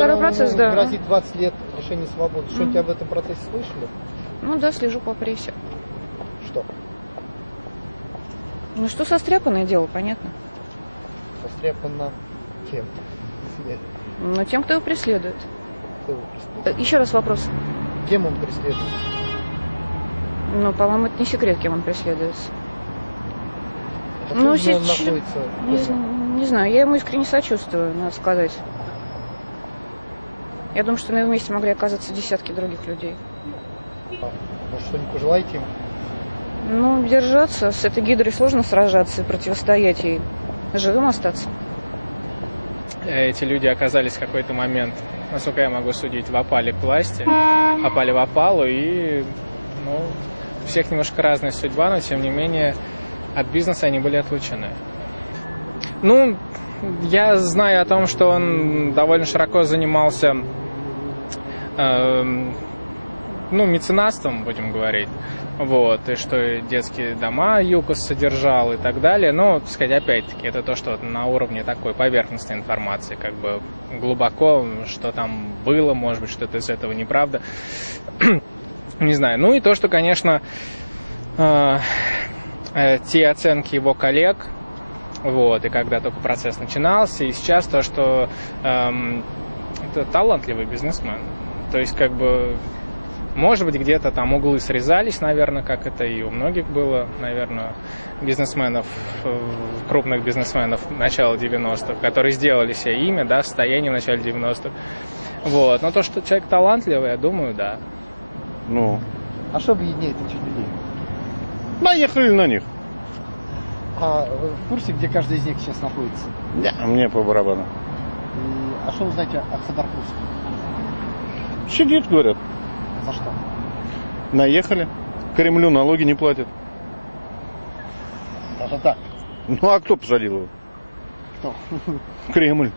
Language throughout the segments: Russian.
второй процесс, да. Грозит 20 лет лишения свободы. Что-нибудь об этом процессе слышали? Ну да, слежу по прессе. Что? Ну что состряпанное дело, понятно. Состряпано кем? Ну, тем, кто его преследует. Кто его преследует? Еще раз вопрос. Кем он преследует? Ну, по-моему, это не секрет, кем он преследуется. А Ну, он сейчас... находится? Не знаю, я ему искренне сочувствую, надо сказать. Я думаю, что на его месте могли оказаться десятки других людей. Может, что-нибудь пожелаете им? Ну, держаться. С этой гидрой сложно сражаться и противостоять ей. Живым остаться. Эти люди оказались в какой-то момент, насколько я могу судить, в опале к власти, попали в опалу, и у всех немножко разная судьба, но тем не менее от бизнеса они были отлучены. Ну, я знаю о том, что он довольно широко занимался меценатством, будем говорить. Вот, и что детские дома ЮКОС содержал и так далее. Но, так сказать, опять-таки, это то, что на уровне такой поверхностной информации, как бы глубоко, что там было, может быть, что-то из этого неправда. Не знаю. Ну и то, что, конечно, те оценки его коллег, вот, и когда только процесс начинался, и сейчас то, что это талантливый бизнесмен. То есть, как бы, может быть, где-то там углы срезались, наверное, как это и у многих было, наверное, бизнесменов, крупных бизнесменов начала 90-х, которые сделали себе имя, да, состояние в начале 90-х. Вот. Но то, что человек талантливый, я думаю, да. Ну. А что объединяет этих людей? Наехали на них. А вы в курсе, где каждый из них сейчас находится? Да, мне по барабану. А что вы знаете о Ходорковском? Сидит, говорят. За что? Наехали. Кремлю налоги не платят. Даже так? Ну, а кто посадил его? Кто? Кремль.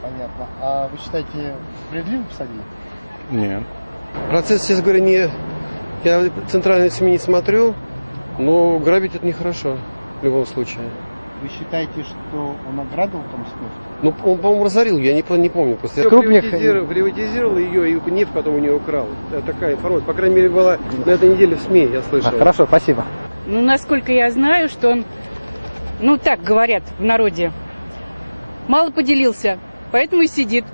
Понятно. А вы считаете, справедливо посадили? Нет. Процесс, честно говоря, я центральные СМИ не смотрю, но грабить это нехорошо в любом случае. Вы считаете, что он ограбил Томскнефть? Ну, он, по-моему, разорил, я не помню. Просто я приватизировал ее, и нефть потом у нее украл. Это такая информация, по крайней мере, была на этой неделе в СМИ, я слышал. Хорошо, спасибо. Ну, насколько я знаю, что он, ну, так говорят в народе, мало поделился, поэтому и сидит.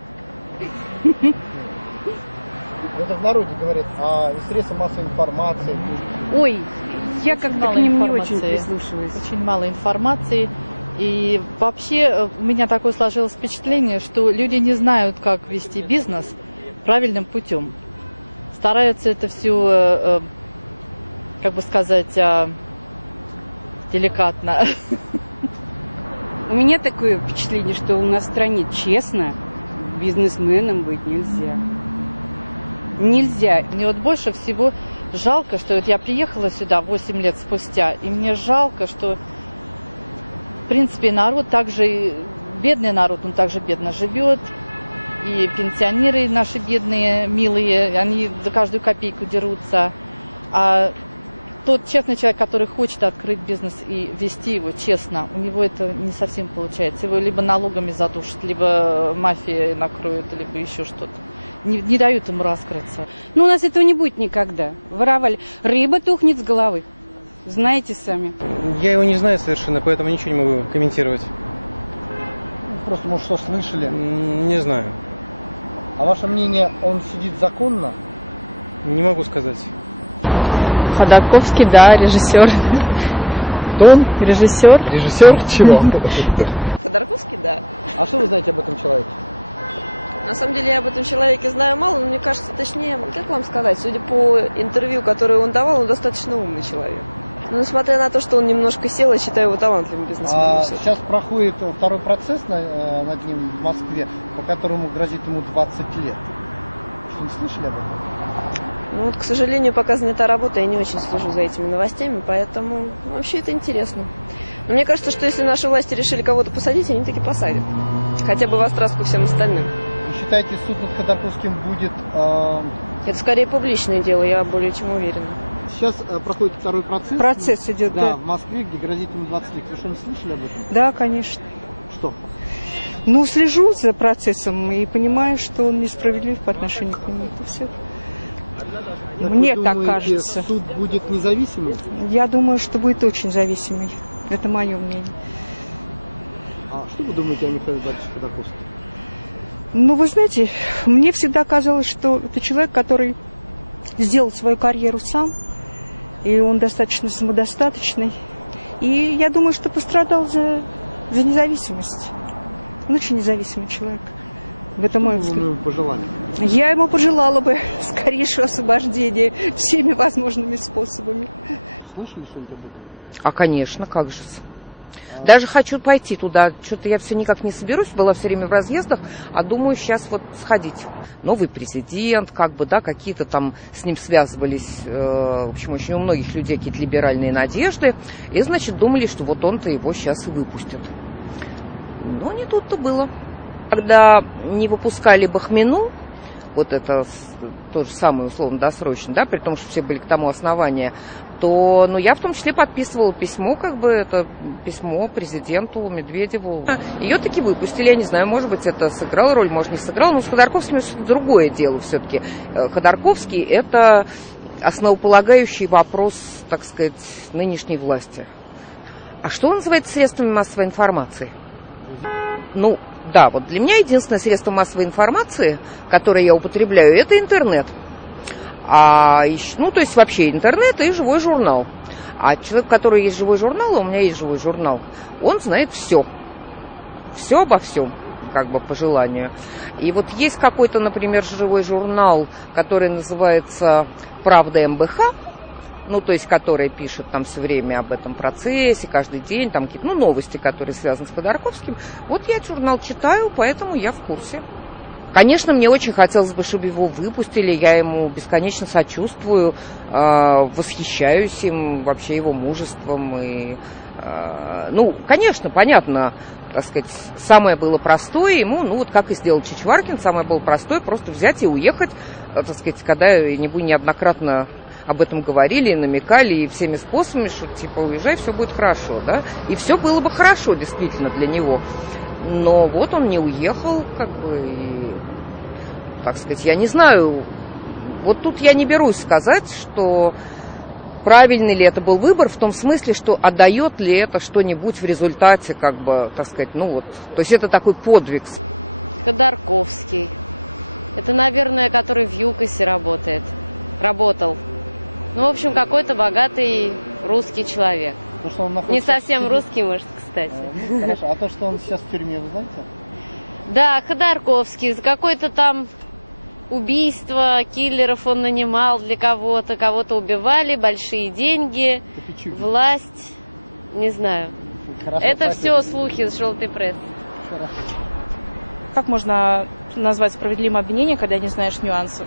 Это в народе говорят, а средства массовой информации. Ой, я как-то к ним не очень прислушиваюсь. Очень мало информации. И вообще у меня такое сложилось впечатление, что люди не знают, как вести бизнес правильным путем. Стараются это все, как бы сказать, деликатно. У меня такое впечатление, что у нас в стране честно бизнесменом быть нельзя. Нельзя. Мне вот больше всего жалко, что вот я приехала сюда 8 лет спустя, и мне жалко, что, в принципе, народ также, бедный народ, он также бедно живет, и пенсионеры наши бедные, милые, они за каждую копейку дерутся. А тот честный человек, который хочет открыть бизнес и вести его честно, у него это не совсем получается. Его либо налогами задушат, либо мафия накроет, либо еще что-то. Не дают ему раскрыться. Ну, у нас этого не будет никогда. Воровали. Рыба тухнет с головы. Знаете сами. Я его не знаю совершенно, поэтому ничего не могу комментировать. Просто, может, что слышали? Не знаю. А ваше мнение, он сидит законно? Не могу сказать. Ходорковский, да, режиссер. Кто он? Режиссер. Режиссер чего? Ходорковский, да. А что вы знаете об этом человеке? На самом деле я об этом человеке знаю мало, но мне кажется, точнее, как вам сказать, судя по интервью, которое он давал, он достаточно умный человек. Но несмотря на то, что он немножко сел, я считаю его талантливым бизнесменом. Сейчас проходит второй процесс над ним в Москве, по которому грозит ему 20 лет. Что-нибудь слышали об этом? Ну вот, к сожалению, пока занята работа, я не очень слежу за этими новостями, поэтому вообще это интересно. Но мне кажется, что если наши власти решили кого-то посадить, они таки посадят. Хотя бы в острастку всем остальным. Вы считаете, суд над Ходорковским будет... Это скорее публичное дело, я более чем уверена. Сейчас проходит второй процесс. Процесс идет, да. В Москве, где грозит ему 20 лет. Вы что-нибудь слышали об этом? Да, конечно. Что? Ну, слежу за процессом и понимаю, что он несправедлив по отношению к нему. Это все. Мне так кажется. Суд будет независимым? Я думаю, что будет очень зависимый. Это мое мнение. А что вы думаете о Михаиле Борисовиче Ходорковском? Ну, вы знаете, мне всегда казалось, что это человек, который сделал свою карьеру сам, и он достаточно самодостаточный. И я думаю, что пострадал за независимость. Он очень независимый человек. Это мой взгляд. Вы ему пожелали? Я ему пожелала бы скорейшего освобождения всеми возможными способами. Слышали что-нибудь об этом? А, конечно, как же. Даже хочу пойти туда. Что-то я все никак не соберусь. Была все время в разъездах, а думаю сейчас вот сходить. Новый президент, как бы, да, какие-то там с ним связывались, в общем, очень у многих людей какие-то либеральные надежды. И, значит, думали, что вот он-то его сейчас и выпустит. Но не тут-то было. Когда не выпускали Бахмину, вот это то же самое условно-досрочно, да, при том, что все были к тому основания, то, ну, я в том числе подписывала письмо, как бы, это письмо президенту Медведеву. Ее таки выпустили, я не знаю, может быть, это сыграло роль, может, не сыграло, но с Ходорковским это другое дело все-таки. Ходорковский – это основополагающий вопрос, так сказать, нынешней власти. А что называется средствами массовой информации? Ну, да, вот для меня единственное средство массовой информации, которое я употребляю, это интернет. Ну, то есть вообще интернет и живой журнал. А человек, у которого есть живой журнал, а у меня есть живой журнал, он знает все. Все обо всем, как бы по желанию. И вот есть какой-то, например, живой журнал, который называется «Правда МБХ», ну, то есть, который пишет там все время об этом процессе, каждый день, там какие-то, ну, новости, которые связаны с Ходорковским. Вот я этот журнал читаю, поэтому я в курсе. Конечно, мне очень хотелось бы, чтобы его выпустили, я ему бесконечно сочувствую, восхищаюсь им, вообще его мужеством. И, ну, конечно, понятно, так сказать, самое было простое ему, ну, вот как и сделал Чичваркин, самое было простое просто взять и уехать, так сказать, когда неоднократно об этом говорили и намекали, и всеми способами, что типа уезжай, все будет хорошо, да, и все было бы хорошо действительно для него. Но вот он не уехал, как бы, и, так сказать, я не знаю, вот тут я не берусь сказать, что правильный ли это был выбор, в том смысле, что отдает ли это что-нибудь в результате, как бы, так сказать, ну вот, то есть это такой подвиг. Ходорковский, это, наверное, который в ЮКОСе работал. Ну, в общем, какой-то богатый русский человек. То, что он не совсем русский, может, кстати. Ну, хорошо. А то, что он сейчас в тюрьме, вы знаете? Да, Ходорковский. За какое-то там убийство киллеров он нанимал для кого-то. Кого-то убивали, большие деньги, власть. Не знаю. Хорошо, это все слухи с желтой прессы. Как можно назвать справедливым обвинение, когда не знаешь нюансов?